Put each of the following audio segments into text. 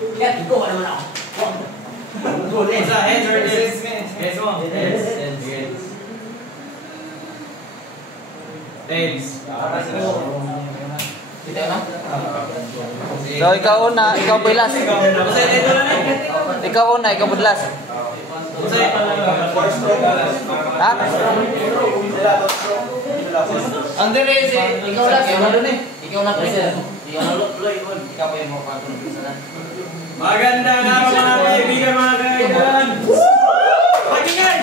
Kaya ikaw, ano naman ako? It's a heads or this? Heads mo. Heads. Heads. So ikaw una, ikaw pilas. Ikaw una, ikaw pilas. Ha? Ang dire ikaw lang, ikaw na president. Ikaw na luloy, ikaw pa yung mga pagkulisan. Magandang araw mga kaibigan, mga kaibigan. Pakinggan!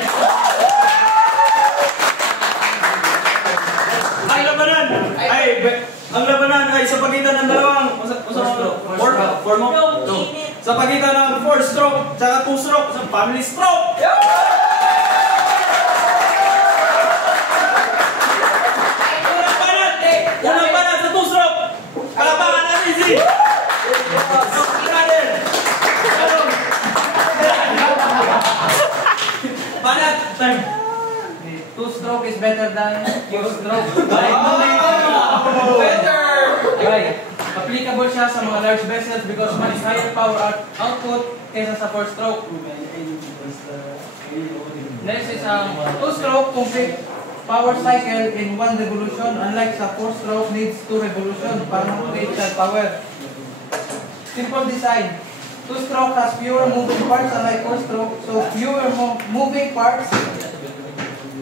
Ang labanan ay sa pagitan ng dalawang sa pagitan ng 4-stroke at 2-stroke sa family stroke. Unang banat sa 2-stroke. Kalabangan natin si banat. 2-stroke is better than 4-stroke. Better! Okay. Applicable siya sa mga large vessels because much higher power output kaysa sa 4-stroke. Next is ang 2-stroke complete power cycle in 1 revolution, unlike sa 4-stroke needs 2 revolution para ma-create that power. Simple design. 2-stroke has fewer moving parts unlike 4-stroke, so fewer moving parts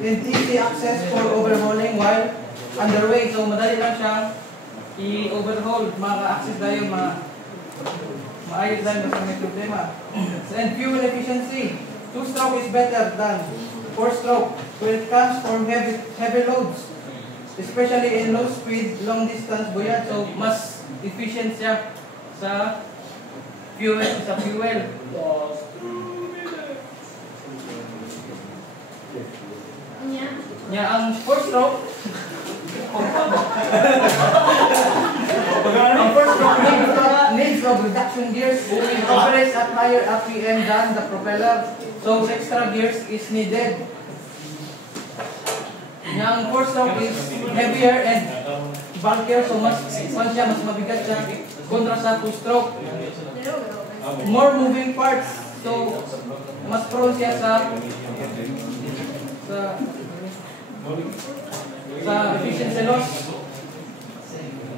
and easy access for overhauling while underway. So madali lang siyang i-overhaul, maka-access tayo, maayos lang basta may problema. And fuel efficiency. 2-stroke is better than 4-stroke when it comes from heavy loads, especially in low speed, long distance buoyant. So mas efficient siya sa fuel. Ang 4-stroke needs of reduction gears. It operates at higher RPM than the propeller, so extra gears is needed. Ang 4-stroke is heavier and bulkier, so mas mabigat siya kontra sa 2-stroke. More moving parts, so mas prone siya sa efficiency loss.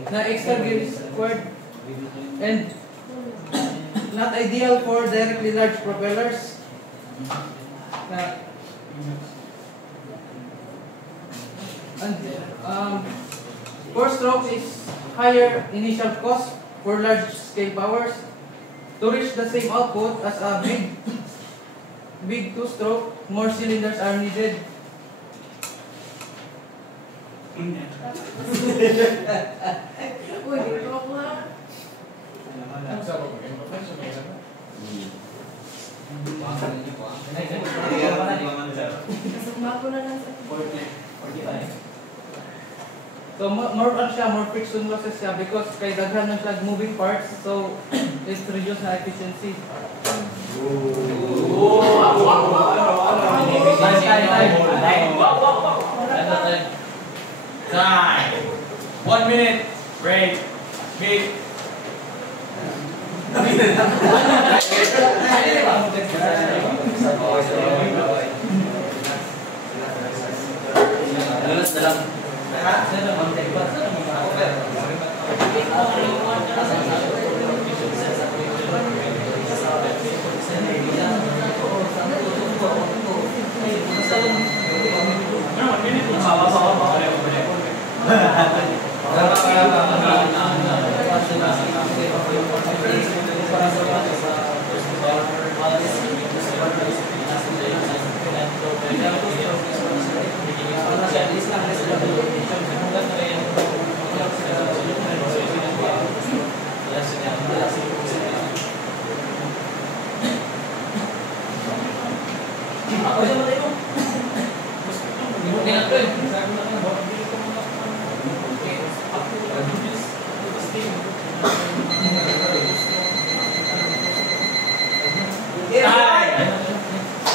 Na extra gear is required and not ideal for directly large propellers. 4-stroke is higher initial cost for large scale powers. To reach the same output as a big 2-stroke, more cylinders are needed. So more friction losses siya because kay daghan na siya moving parts, so it's reduce na efficiency. Time. 1 minute. Break. Beat.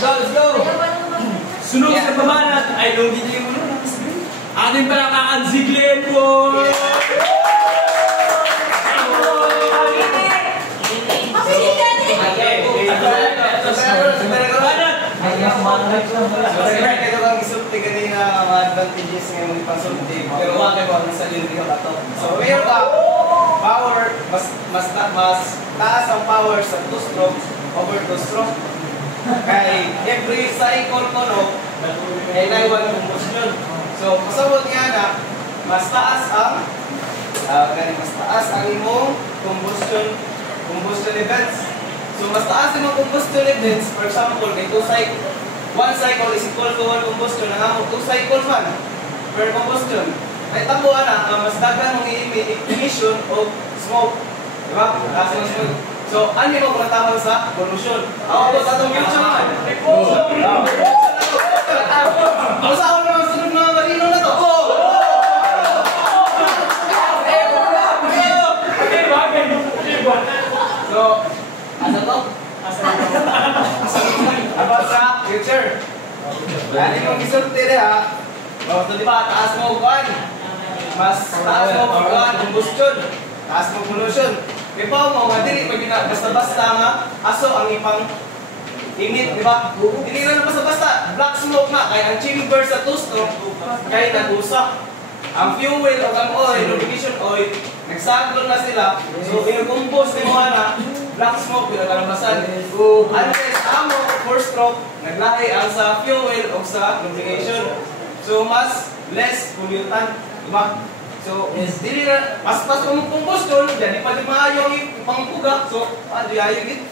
Let's go! Sunod sa pamanat ay nung hindi yung ating palakpakan si Glenn po! Kaya kang isulti kanina mga advantages ngayon ng pasulti. Pero wag kayo ang sa yun ka to. So mayroon ka power mas taas ang power sa 2-stroke over 2-stroke. Kay every cycle ko no ay naiwan combustion. So pasabot nga na mas taas ang imong combustion events. So mas taas imong combustion events, for example, may 2 cycle. 1 cycle is equal to 1 combustion. Ang 2 cycle man per combustion. Ay tabuan na mas daghan mong emission of smoke. Diba? Kasi ng smoke. So, ano yung mga tawag sa pollution? Ako po sa itong future man. Ako sa ako naman sunod mga marino na to. So, asa to? About sa future. Ano yung gisulti rin ha? So, di ba, taas mo kuhan. Mas taas mo kuhan, combustion. Taas mo pollution. Di ba mo, dili pag basta-basta nga, aso ang ipang imit, di ba? Dili na basta-basta, black smoke na, kaya ang chamber sa 2-stroke, kaya nag-usak. Ang fuel o ang oil, lubrication oil, nagsaglon na sila, so inukumpos ni mo na, black smoke, pinagalabasan. Ano guys, amo, 4-stroke, naglahi ang sa fuel o sa lubrication. So mas less pollutant, di ba? So, dili na, mas kung combustion, dyan, pwede maayaw yung pangpuga. So, di ayaw yun.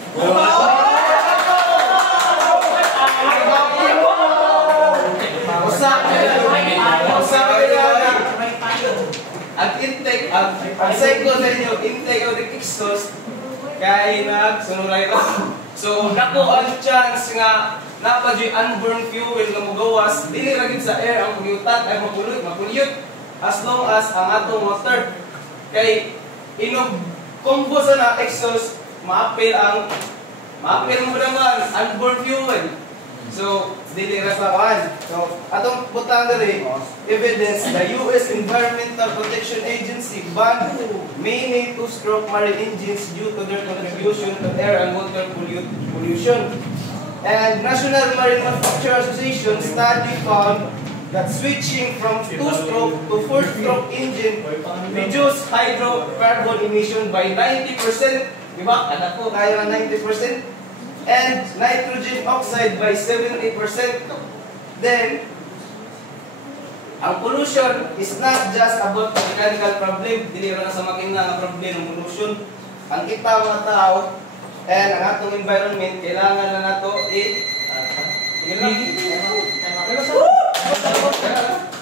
Ang intake, ang cycle sa inyo, intake of the exhaust, kaya nagsunulay ko. So, naku ang chance nga napadyo'y unburned fuel na magawas, dili ragid sa air ang pollutant ay mapulyut. As long as ang atong water kay inog-combo sa na exhaust, maapil mo naman unburned fuel. So, dili ra sa kan. So, atong butang diri evidence the US Environmental Protection Agency banned many 2-stroke marine engines due to their contribution to air and water pollution. And National Marine Manufacturing Association study found that switching from 2-stroke to 4-stroke engine reduce hydrocarbon emission by 90%. Diba? Anak ko, kaya na 90%. And nitrogen oxide by 70%. Then, ang pollution is not just about the mechanical problem. Dili ra na sa makina ang problem ng pollution. Ang kita mga tao and ang atong environment, kailangan na nato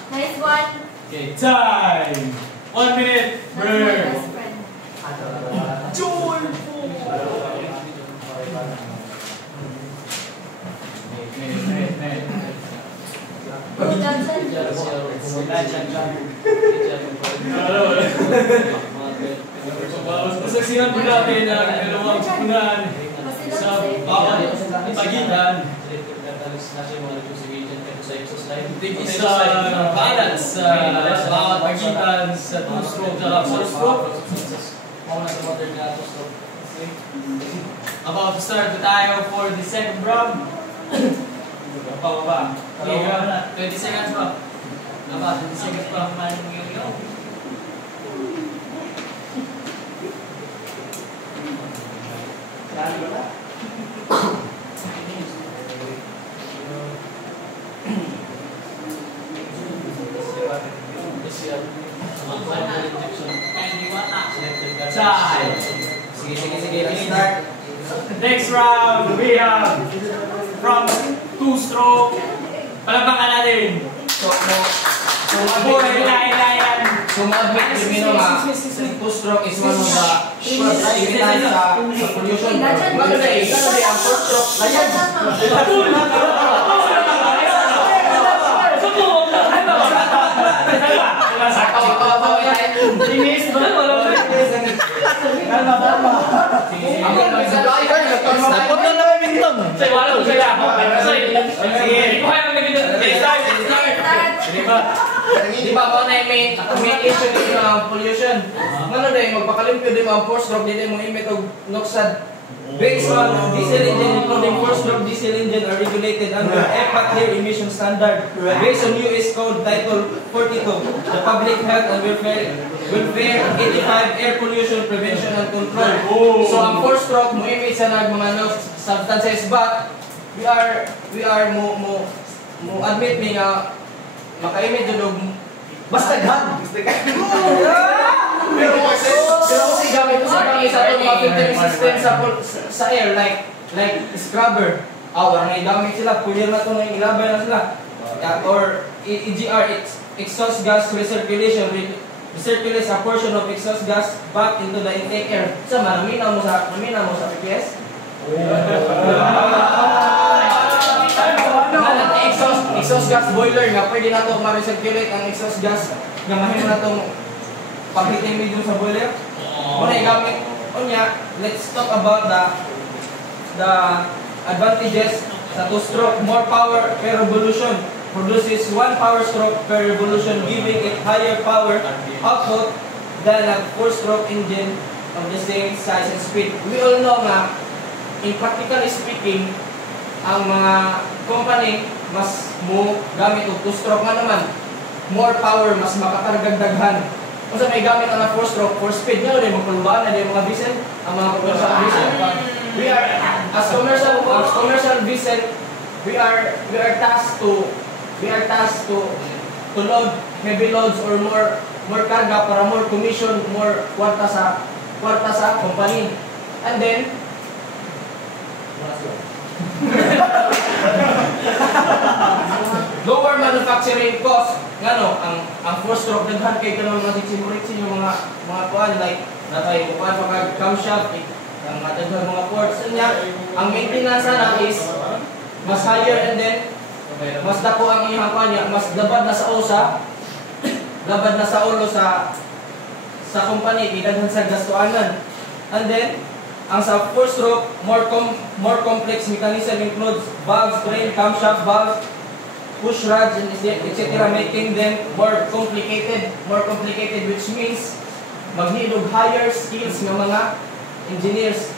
Nice one. Okay, time. 1 minute. Break. Joyful. Bro Johnson. Masaksihan po natin ang dalawang punan sa pagitan. It is balance sa pagitan sa 2-stroke at 4-stroke. About to start tayo for the second round. Pababa. 20 seconds pa. 20 seconds pa. Sige, let's start. Next round, we have from 2-stroke. Palabang natin. Sumabit termino nga 2-stroke is one of the evidence sa pollution. Ano na ang 4-stroke? Di ba ako na may issue ng pollution? Ano din, magpakalimpyo din mo ang 4-stroke, di mo imit og noxad Based on diesel engine, including four-stroke diesel engine, are regulated under EPA clear emission standard. Based on US Code Title 42, the Public Health and Welfare 85 Air Pollution Prevention and Control. So ang four-stroke mo image sa mga substances, but we are mo admit me nga maka-image dulog basta gan. Pero kasi gamit sa itong mga filtering system sa air like scrubber. Wala na gamit sila, clear na ito na yung ilabay na sila. Or EGR, exhaust gas recirculation, recirculates a portion of exhaust gas back into the intake air. So, naminaw mo sa PPS? Exhaust gas boiler nga pwede na ito ma-recirculate ang exhaust gas nga mahimo na itong pag-heating medium sa boiler. Muna gamit. Let's talk about the advantages sa two-stroke. More power per revolution. Produces 1 power stroke per revolution, giving it higher power output than a four-stroke engine of the same size and speed. We all know nga, in practically speaking, ang mga company mas mo gamit og two-stroke nga naman. More power, mas makakaragdaghan. Kung sa may gamit ang four-stroke, for speed nyo, din magpulubaan na din mga diesel, ang mga commercial diesel. We are, as commercial diesel, we are tasked to load heavy loads or more karga para more commission, more kwarta sa company. And then, lower manufacturing cost. Ngano, ang four-stroke daghan kay kanang mga sitsin yung mga kuan like natay kuan pag camshaft ang daghan mga ports niya. Ang maintenance na is mas higher, and then mas dako ang iyang kuan niya, mas labad na sa ulo sa company daghan sa gastuanan. And then ang sa four-stroke more complex mechanism includes valves, drain, camshaft valve, push rods, and etc., making them more complicated, which means mag-need og higher skills ng mga engineers.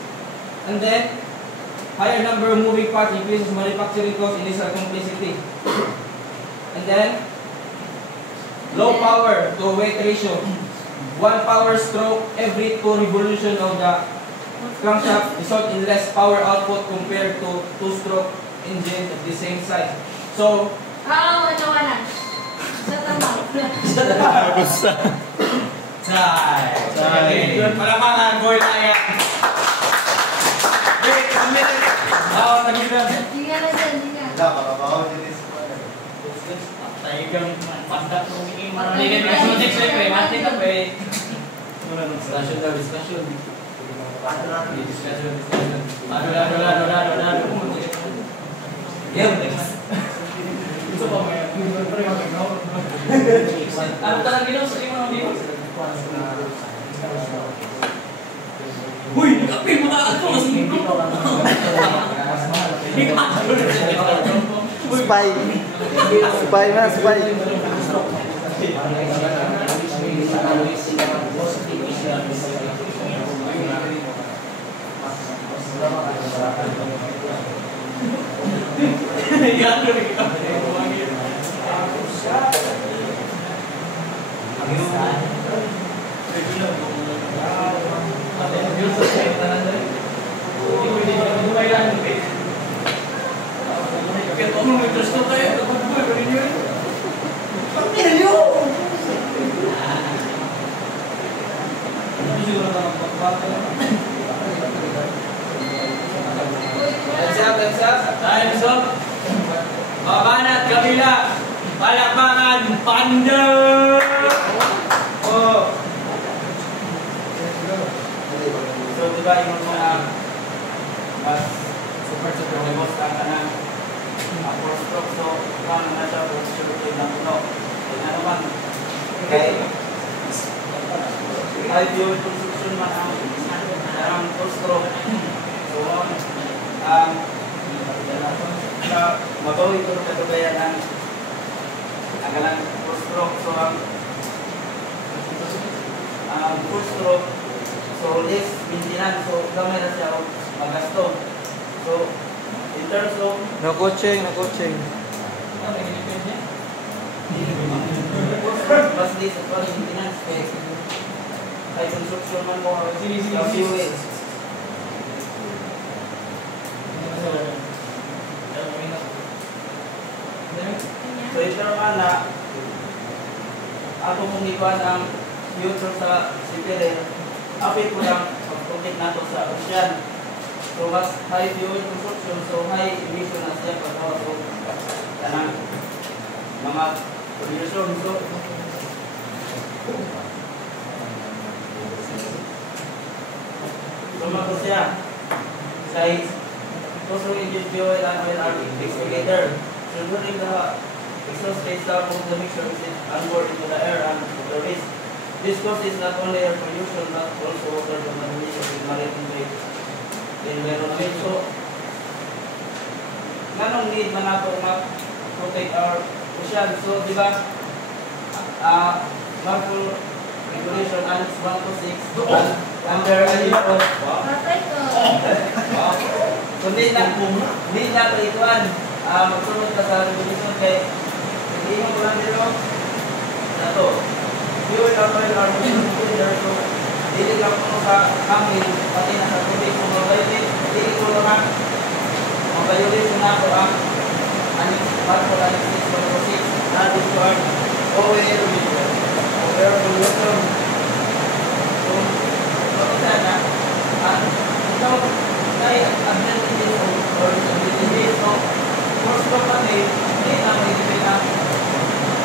And then higher number of moving parts increases manufacturing cost, initial complexity. And then low power to weight ratio, 1 power stroke every 2 revolution of the crankshaft result in less power output compared to two-stroke engine of the same size. So ano ka na? Sa tama. Palamangan, boy na yan. Wait, a minute. Nag-ibig. Hindi nga na dyan, hindi nga. Tayo gamit man. Pandak mo yung maraligan. Kasi next week, may mati ka pa eh. Discussion. Ano talagang ginawa sa iyo mga dito? Uy! Kapil mo na ito! Spy. Spy na, spy. Time's up. Babanat kabila. Palakpakan Panda. Oh. So diba yung mga super levels ka na four stroke, so kung na siya po sure na puno. Kaya naman. Okay. Ideal construction man ang four stroke. So mabawi ito ng katubayan ang agalang four stroke. So ang four stroke So, less maintenance. So, gamay na siya o magasto. So, in terms of No coaching, no coaching. mas less at all maintenance kay consumption man mo ang fuel. So, ito naman na ako kung ikuan ang future sa civil, apit ko lang pag-protect nato sa ocean. So, mas high fuel consumption, so high emission na siya pagkawa. So, kanang mga pollution. So, mato siya sa coastal engine fuel and oil excavator. So, during the exhaust stage down of the mixture is onboard into the air and the waste. This causes not only air pollution but also water contamination in maritime environment. So, nanong need man nato ma-protect our ocean. So, di ba, Marco Regulation Annex 126 under Perfect ko. so, need na ito ituan. Magsunod ka sa regulation kay hindi mo lang dito na to. Fuel and oil are considered so dili lang ko sa hangin pati na sa tubig kung mabayolate dili ko lang mabayolate na ako ang Annex Marco Annex 6 na discard oil air pollution. So, ito na ito ay advantages or disabilities. So, for stroke pati, hindi na mag-ibig na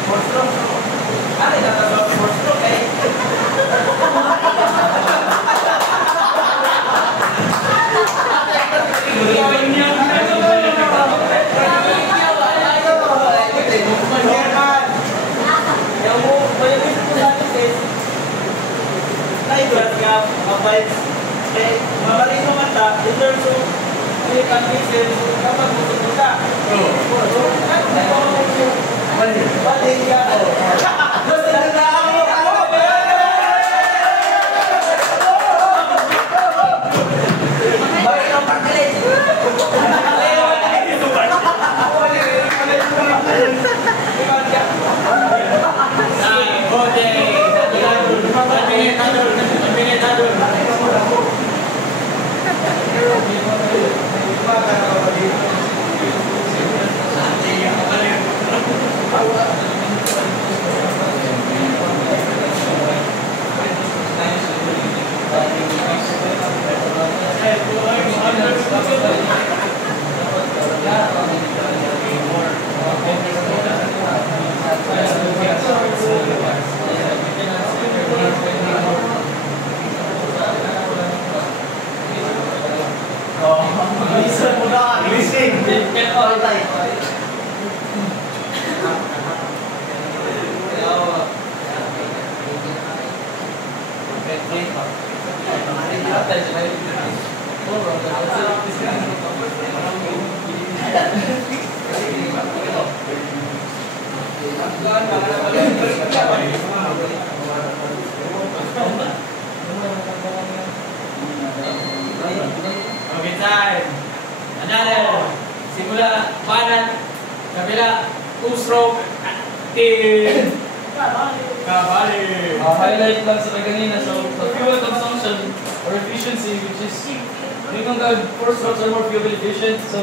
for stroke. So, ano yung tatawag for stroke eh? Yang mo, bayagin ko sa atin eh. Na-ibarat nga, mga vibes. Eh, mabalino man ta, in terms of American diesel, kapag mututo ka. Balik ka. Basta nagdaan mo. Balik ang pagkalit. Okay, time. Another. Simula, panan, kabila, two-stroke, active. Kabali. Highlight lang sa kanina. So, the fuel consumption or efficiency, which is yung four strokes are more fuel efficient. So,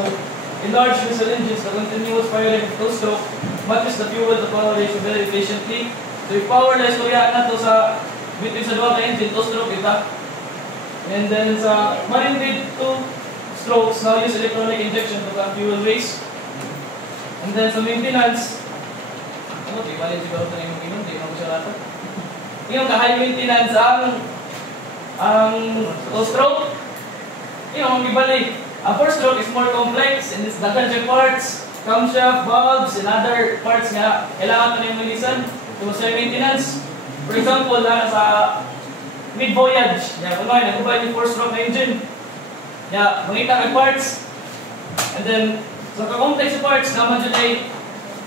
in large diesel engines, the continuous firing of two-stroke matches the fuel to power ratio very efficiently. So, yung power ratio na to sa between sa dua ka engine, two-stroke ita. And then sa marine with two strokes, now use electronic injection to cut fuel waste. And then sa maintenance, di ba rin siguro ito na yung minum, di mo siya natin. Yung ka-high maintenance ang two-stroke, yung ibalik. Ang four-stroke is more complex and it's dagan siya parts, camshaft, valves, and other parts nga kailangan ito na yung milisan to sa maintenance. For example, sa mid-voyage, kunwari, nag-ubay yung four-stroke na engine. Mangita ng parts. And then, sa ka-complex parts, naman dyan ay,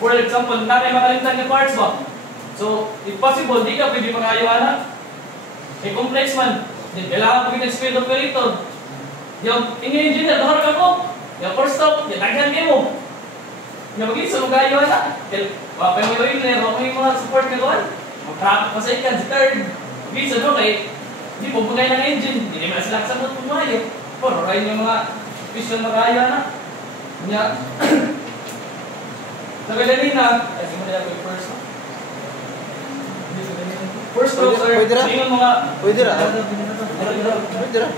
for example, natin makalimtan ng parts ba? So, if possible, di ka pwede makayuhan na. Complex man. Then kailangan pagkita speed operator. Yung engineer, bahar ka ko. Yung first stop, yung naghan kayo mo. Yung mag-isa, mag-ayo na. Wapay mo yung engineer, wapay mo mga support ka doon. Mag-traffic pa sa ikan, si third. Mag-isa doon kay, hindi po magay ng engine. Hindi naman sila kasabot kung mayo. Pero rin yung mga official mag-ayo na. Kanya, sa kanina, ay simula ko yung first stop. First strokes are cleaner mga... Pwede ra. Pwede ra.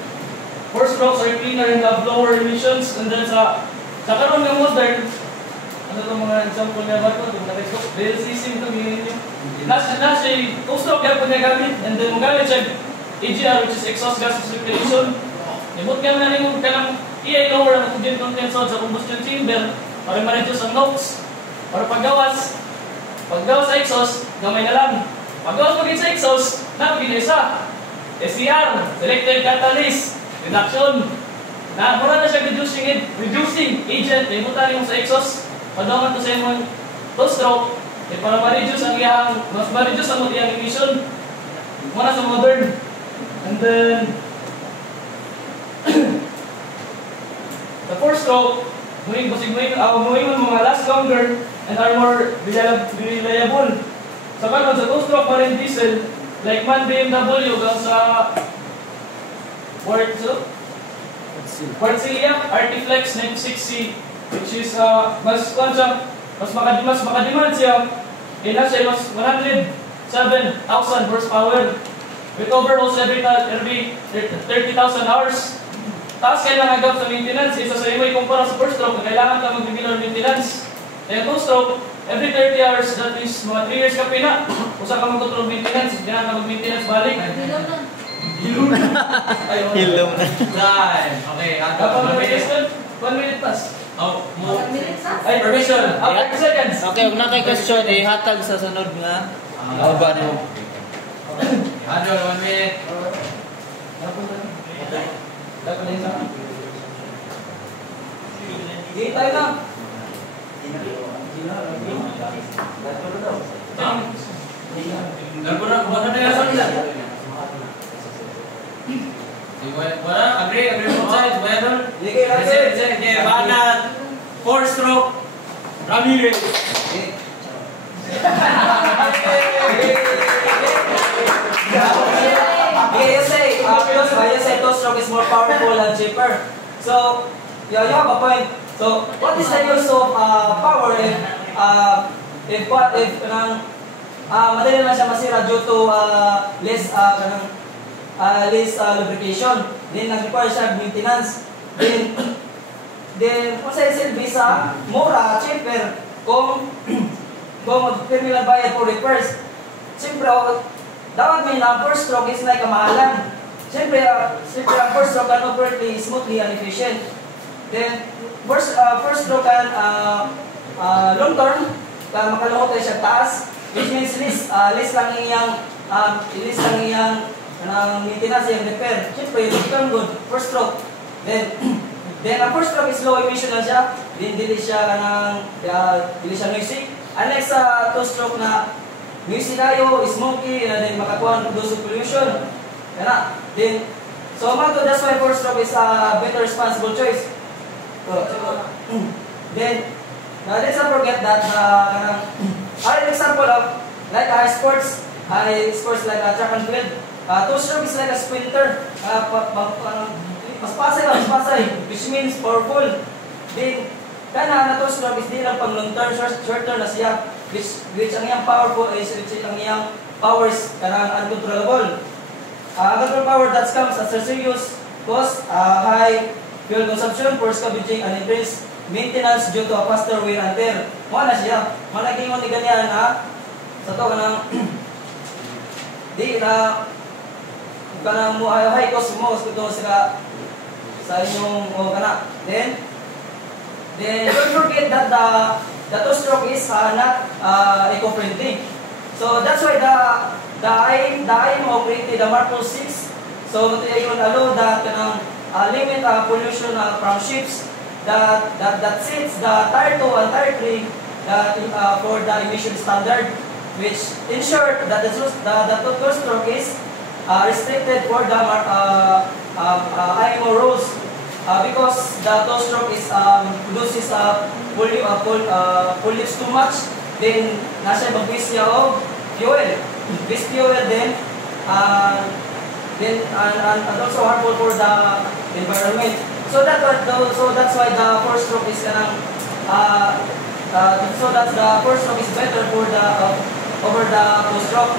First strokes are cleaner and have lower emissions. And then sa karoon ng modern, ano itong mga example niya ba ito? Itong naka-stroke, VLCC ito, ganyan yun. Nasa two-stroke yan po niya gamit. And then magamit siya EGR, which is exhaust gas recirculation. Ibut ka na rin ka ng EA lower ang oxygen content sa combustion chamber para ma-reduce ang NOx. Para paggawas sa exhaust, gamay na lang. Paggawas maging sa exhaust, napagin isa. SCR, selective catalyst, reduction. Mura na siya reducing agent, imutan mo sa exhaust. Padaman to sa imong two-stroke, para ma-reduce ang iyang, mas ma-reduce ang iyang emission. Muna sa modern. And then, the four-stroke, muhing mga last longer and are more reliable. Sa kanon sa two-stroke marine diesel, like man BMW hanggang sa Quartzilia Artiflex 960, which is mas makademand siya, siya mas 107,000 horsepower with overhauls every 30,000 hours. Taas kailangan agap sa maintenance, isa sa imay kumpara sa first stroke, kailangan ka mag-regular maintenance. Kaya two-stroke, every 30 hours, that is mga 3 years ka pina. Usa ka mag-control maintenance, hindi na ka mag-maintenance balik. Hilom na. Hilom na. Okay, Kapag mag-maintenance, 1 minute pass. Oh, mo. 1 minute na. Ay, permission. After 2 seconds. Okay, kung na kay question, hatag sa sunod nga. Ba mo? Handle 1 minute. Di tayo na. Agree both sides. Sige, Banat, 4-stroke, Ramirez. Yes, two-stroke is more powerful and cheaper. So, you have a point. So, what is the use of power if madali naman siya masira due to less lubrication. Then, nag-require siya maintenance. Then kung sa silbi sa mura, cheaper, kung mag-terminal bayad for repairs. Siyempre, dapat may na first stroke is like kamahalan. Siyempre, ang first stroke can operate smoothly and efficient. Then, first stroke can long term, makalungo tayo siya taas, which means less lang iyang maintenance yung repair. Siyempre, you become good, first stroke. Then ang first stroke is low emission na siya, dili siya noisy. Unlike sa two stroke na noisy kayo, smoky, and then makakuha ng produce pollution. Then, so that's why first stroke is a better responsible choice. Then, let's not forget that an example of like sports like track and field. Two stroke is like a sprinter. Paspasay, which means powerful. Then, na two stroke is di lang pang long term, short term na siya, which ang iyang powerful is, which ang iyang powers kanang uncontrollable. Uncontrollable power that comes as a serious cost, high fuel consumption, poor scavenging, and increased maintenance due to a faster wear and tear. Mo na siya, managingon ni ganyan sa to kanang di na kanang mo high cost mo sa inyong kana. Then don't forget that the two stroke is not eco-friendly. So that's why the IMO created the Marple 6. So ito yung allow that limit pollution from ships that sets the Tier 2 and Tier 3 for the emission standard, which ensure that the two stroke is restricted for the IMO rules because the two-stroke is produces pollutes too much, then nasa mag-waste siya of fuel. Waste fuel then and also harmful for the environment. So that's why the four-stroke is the four-stroke is better for the over the two-stroke.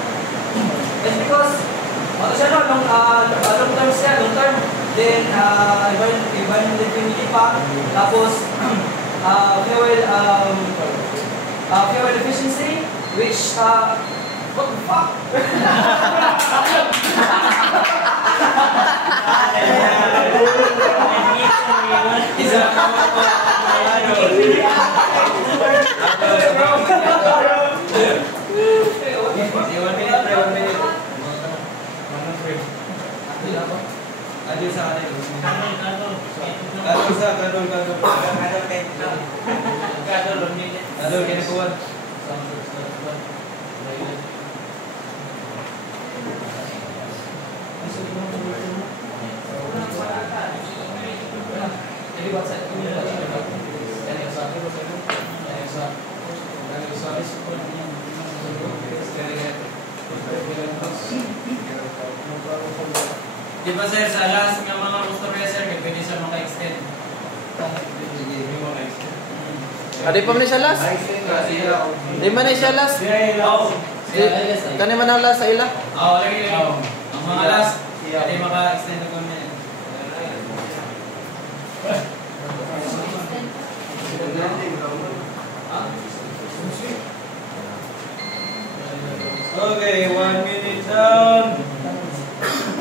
It's because long term siya, long term. Then friendly pa, tapos fuel efficiency, which what the fuck? Di ba sir, sa last ng mga customer sir, pwede siya maka-extend. Adi pa man siya last? Di man na siya last? Kani man ang last sa ila? Oo, lagi. Ang mga last, pwede maka-extend ako niya. Okay, 1 minute down.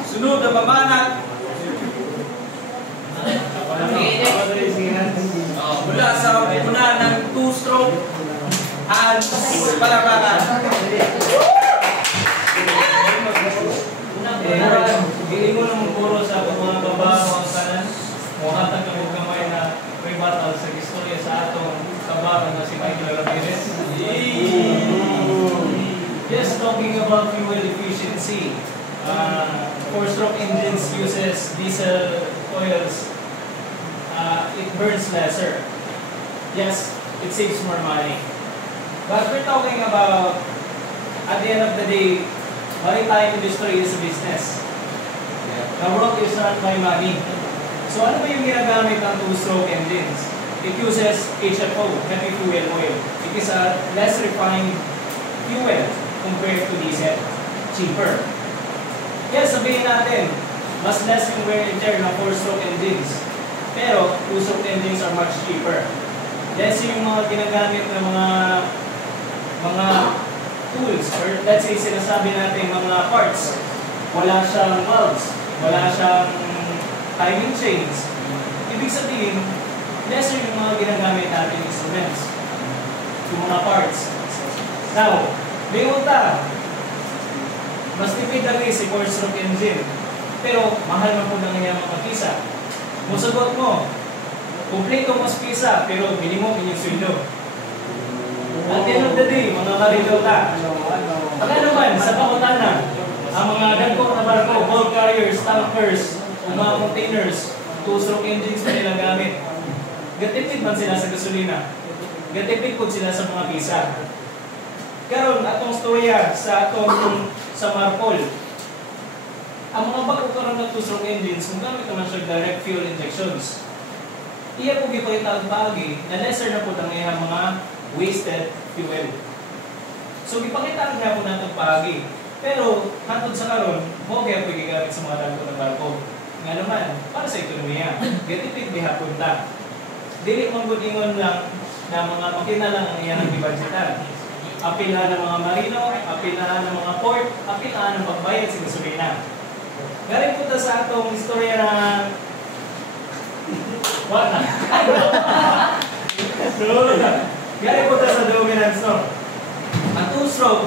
Sunod na pamanat. Mula sa una ng two-stroke and palabakan. Hindi mo naman puro sa mga babae kanan. Muhatag ka mo kamay na may battle sa istorya sa atong kabaran na si Michael Ramirez. Just talking about fuel efficiency. Four-stroke engines uses diesel oils. It burns lesser. Yes, it saves more money. But we're talking about, at the end of the day, maritime industry is a business. The world is run by money. So ano ba yung ginagamit ng two-stroke engines? It uses HFO, heavy fuel oil. It is a less refined fuel compared to diesel. Cheaper. Yes, sabihin natin, mas less yung wear and tear ng four-stroke engines. Pero, two-stroke engines are much cheaper. Less yung mga ginagamit ng mga tools, or let's say sinasabi natin mga parts. Wala siyang valves, wala siyang timing chains. Ibig sabihin, lesser yung mga ginagamit natin instruments. Yung mga parts. Now, may unta. Mas tipid lang si four-stroke engine. Pero, mahal man po lang niya mga pisa. Kung sagot mo, kompleto mas pisa, pero bili mo yung sweldo. At the end of the day, mga marido ka. Pagka naman, sa pakutana, ang mga dagko na barko, bulk carriers, tankers, mga containers, two-stroke engines na nilang gamit. Gatipid man sila sa gasolina. Gatipid po sila sa mga pisa. Karon atong storya sa atong sa Marpol. Ang mga bago ng two-stroke engines, kung gamit naman siya direct fuel injections, iya po gipakita ang bagay na lesser na po lang yung mga wasted fuel. So gipakita nga po natin bagay. Pero hantod sa karon, mo kaya po gigamit sa mga dagko ng barko. Nga naman, para sa ekonomiya, gatipid bihapon ta. Dili man gud ingon lang na mga makina lang ang iyan ang gibudgetan. Apilahan ng mga marino, apilahan ng mga port, apilahan ng pagbayad sa gasolina. Galing po sa atong istorya na wala. Galing po sa dominance, no? Ang two-stroke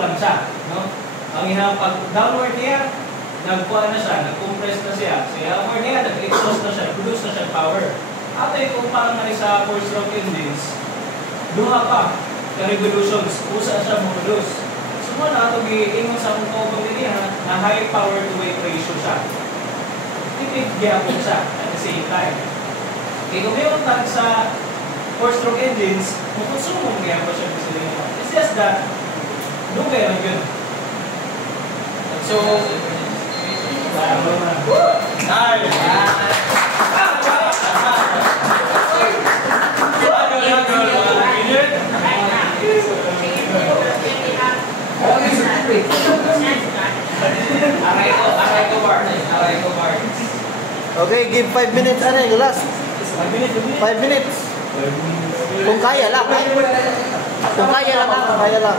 lang siya, no? Ang ihang pag downward niya, nagkuha na siya, nag-compress na siya. So, upward niya, nag-exhaust na siya, produce na siya power. Ato yung kumpara na rin sa four-stroke engines, duha pa, ka-revolutions, usa siya mo-produce. So, mo na ito giingon sa akong kauban na high power to weight ratio siya. Tipid gyapon siya at the same time. Kaya kung mayroon tayo sa 4-stroke engines, makonsumo gyapon siya gasolina. It's just that, dugay lang yun. So, Aray ko bar. Okay, give 5 minutes. Ano yung last? 5 minutes. Kung kaya lang. Kung kaya lang. Kung kaya lang.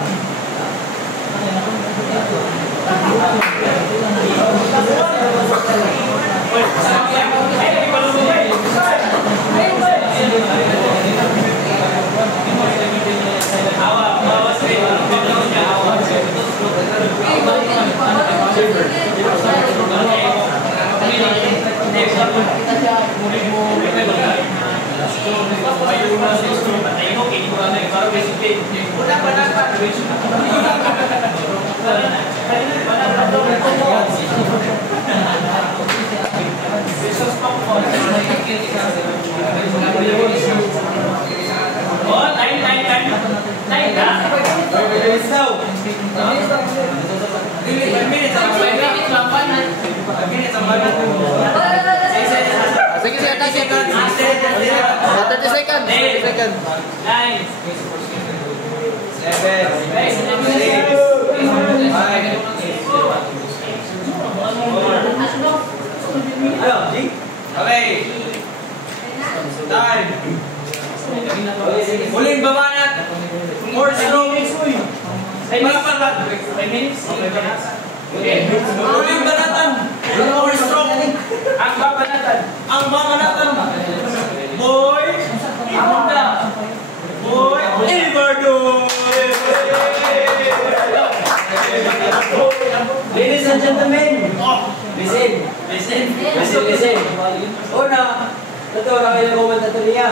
Sige, 30 seconds. 30 seconds. 30 seconds. 9, 7, 6, 5, 4. Okay. Time. Huling bamanat. 4 strokes. Malapalat. 5 minutes. Huling banatan. 4 strokes. Ang babanatan. Ang bamanatan. Boy. Honda. Boy. Everdo. Ladies and gentlemen, listen. Una, totoo na kayo comment na niya.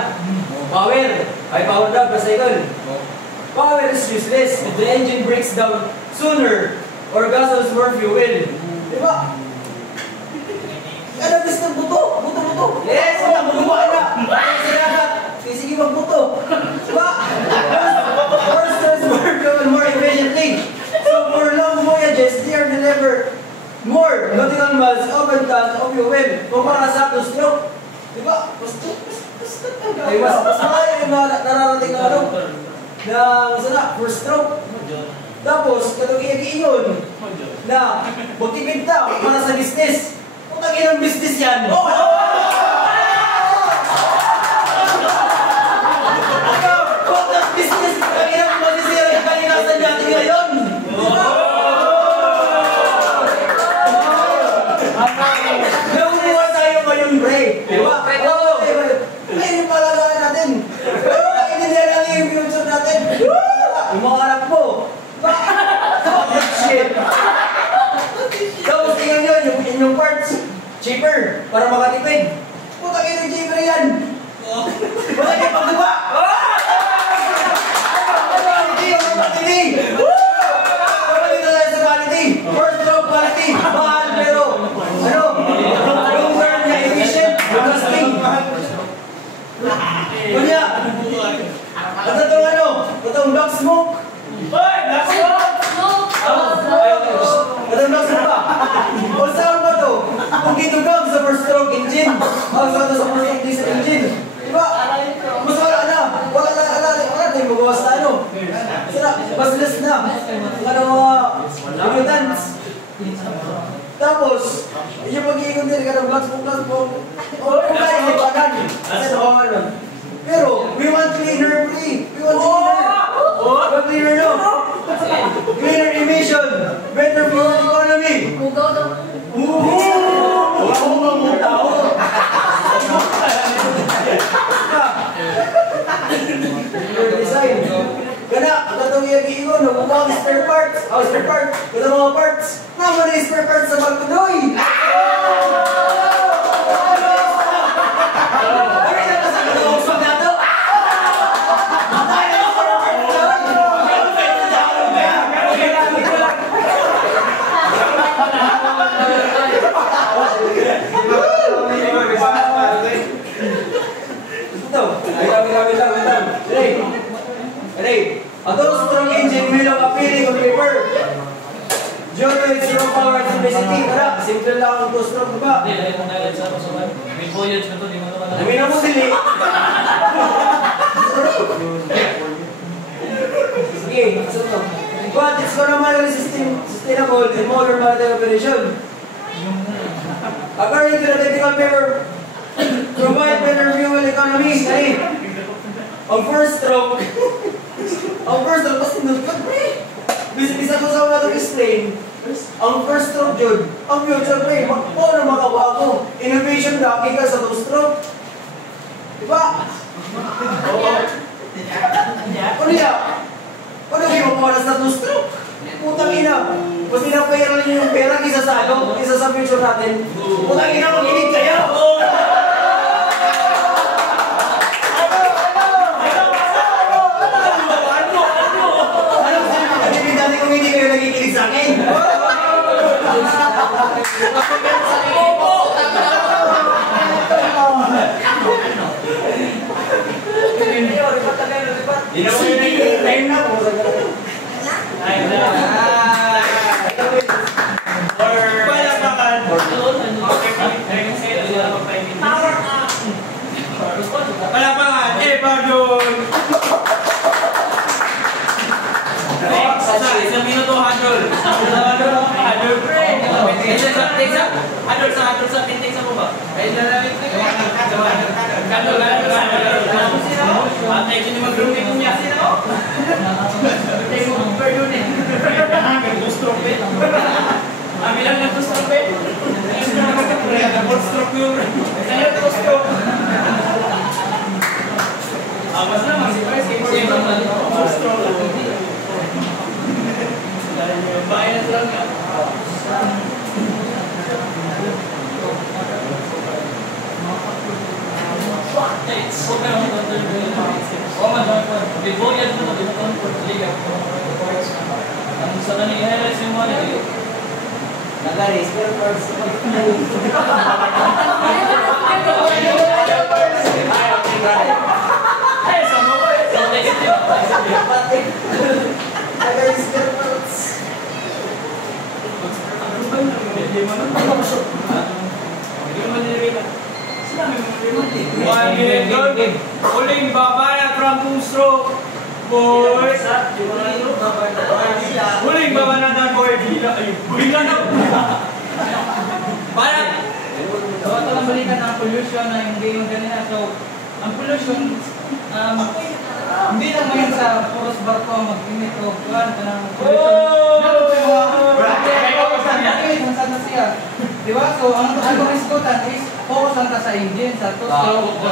Power, ay power down per cycle. Power is useless if the engine breaks down sooner or gasoline more fuel. Diba? Ano gusto ng buto? Buto. Yes, wala, magawa na. Sige, magbuto. Diba? First transport fuel more efficiently. So for long voyages, they are delivered more nautical miles over tons of fuel kumpara sa 2-stroke. Diba? Ay, mas malaya yung nararating na ano? Na, 4-stroke. Tapos, katong-iingon na magtipid na para sa business. Kung tagin ang business yan, business, tagin ang masisira yung kalinasan natin ngayon. Nauuwa tayo ngayon, pre. Diba? Ngayon yung palagaan natin. Pero naiintindihan natin yung pinunsod natin. Yung mga anak mo. Fuck shit. Tapos tingnan nyo, yung inyong parts, cheaper, para makatipid. Putang ina yung cheaper yan. Putang ina pagdiba. Quality. Quality na tayo sa quality. First stroke quality. Mahal pero, ano, yung term niya efficient, lasting. Kunya, at itong ano, itong black smoke. Hoy! Black smoke! Itong black smoke ba? O saan ba ito? Kung gitugang sa first stroke engine, o sa first stroke diesel engine. Diba? Mas wala na. Wala na yung magawas na ano. Mas less na. Ano mga pollutants. Tapos, yung pag-iikot din ka ng black smoke. O kung kaya yung pagan. Kasi nakawalan. Pero, we want cleaner free. We want cleaner no. Cleaner emission. Better fuel economy. Ugaw daw. Design. Kana, katong iyagiingon, nagbubuang spare parts. Spare part. Kana mga parts. Naman na spare parts sa Magtudoy. neutral lang ang two-stroke, diba? Hindi, lagi mong highlight sa pasukan. May voyage na to, di mo naman alam. Namin na mo dili. Sige, sunod. But it's normally sustainable in modern maritime operation. According to the technical paper, provide better fuel economy. Ay, ang first stroke, kasi nagkot, pre. Bisa ko sa mga explain. Ang first stroke, Jud, ang future, pre, ano makawa ko? Innovation lagi ka sa two-stroke. Diba? Oo. Ano yan? Ano kayo mapawalas na two-stroke? Putang ina. Mas pinapayaran niyo yung pera kisa sa ano, kisa sa future natin. Putang ina, makinig kayo! Anong sabi dati kung hindi kayo nakikinig sa akin? Hindi na mo yung time na po. Ayun na. Palakpakan. Palakpakan. Pardon. Isang minuto, Hadol. Hadol, pre. Hadol sa tintig sa baba. Ayun na namin. Hadol. Patay ko ni mag-grouping kung yasin ako. Patay mo mag-perdon eh. Nag-stroke eh. Kami lang nag-stroke eh. Nag-stroke yun. Nag-stroke. Mas naman si Pres. Nag-stroke. Bayan lang ka. Before yan mo, di mo kami portfolio. Ang sa kanil i-highlights yung mga nito. Nagaris, pero first. Ay, sama ko eh. Nagaris, pero first. Hindi mo niliriman. One minute goal. Uling babaya from two-stroke. Boys. Uling babaya na boy. Bigla na. Bayan. So, ito lang balikan ng pollution na yung game ganina. So, ang pollution, hindi lang ngayon sa puros barko mag-imit o kuwan ng pollution. Nasaan na siya? Diba? So, ang iskutan is focus lang ka sa engine, sa two-stroke.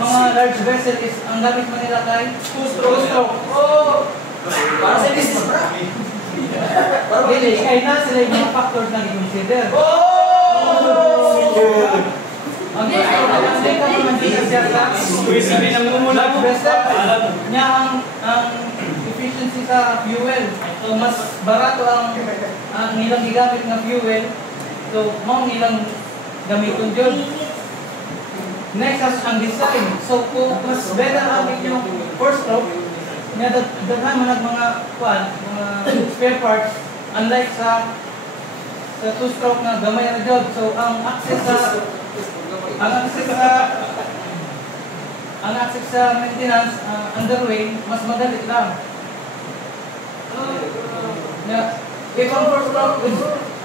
Mga large vessel is, ang gamit mo nila kay two-stroke. Para sa business, bro. Hindi, kaya na sila yung mga factors na i-consider. Ang data naman dito siya sa large vessel niya ang efficiency sa fuel. So, mas barato ang ilang gigamit na fuel. So, mong ilang gamiton dyan. Next is ang design. So, kung mas better ang inyong four-stroke, daghan mo mga spare parts, unlike sa two-stroke na gamay na job. So, ang access sa maintenance underway, mas madali lang. If ang four-stroke is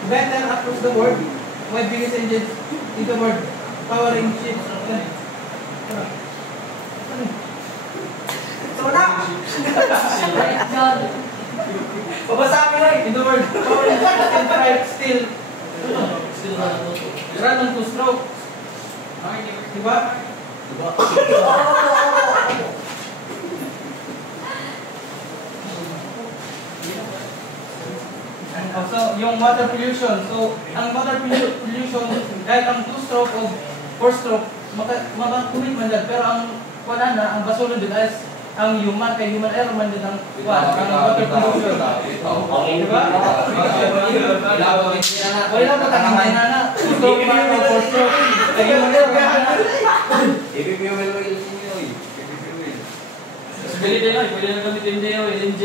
better across the world, why biggest engines in the world, powering ships. So na! Pabasakin lang in the world, powering ships and flight still run on two-stroke. Diba? So, yung water pollution. So, ang water pollution, dahil ang two-stroke o four-stroke, makakumit man dyan. Pero ang wala na, ang basura din ay ang human, kay human error man din ang water pollution. Diba? Wala pa tangin na two-stroke man o four-stroke. Kay human error man. Dali tayo lang, pwede na gamitin tayo, LNJ,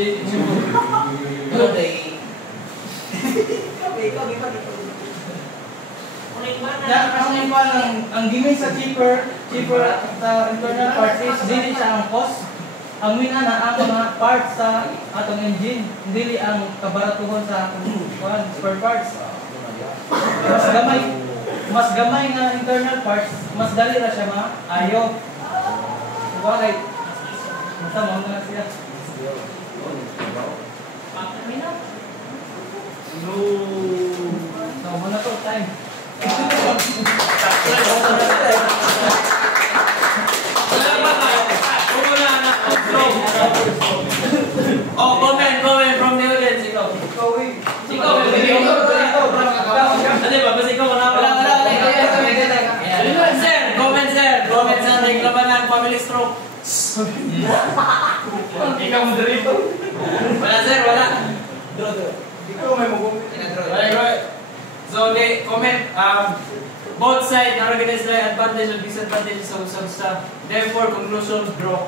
Ang gimmick sa cheaper sa internal parts is dili siya ang cost. Ang mina na ang mga parts sa atong engine, dili ang kabaratuhon sa spare parts. Mas gamay nga internal parts, mas dali ra siya maayo. Why? Masama na siya. No. Tama na to, time. Oh, comment from the audience. Ikaw. Ano ba? Basta ikaw na. Sir, comment sa Reglabanan Family Stroke. Ikaw mo dito. Wala sir, wala. Ikaw may mag-comment. So, the comment, both sides recognize the advantage and disadvantages of substance. Therefore, conclusion, draw.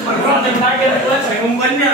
Marunong target plus, may umban niya.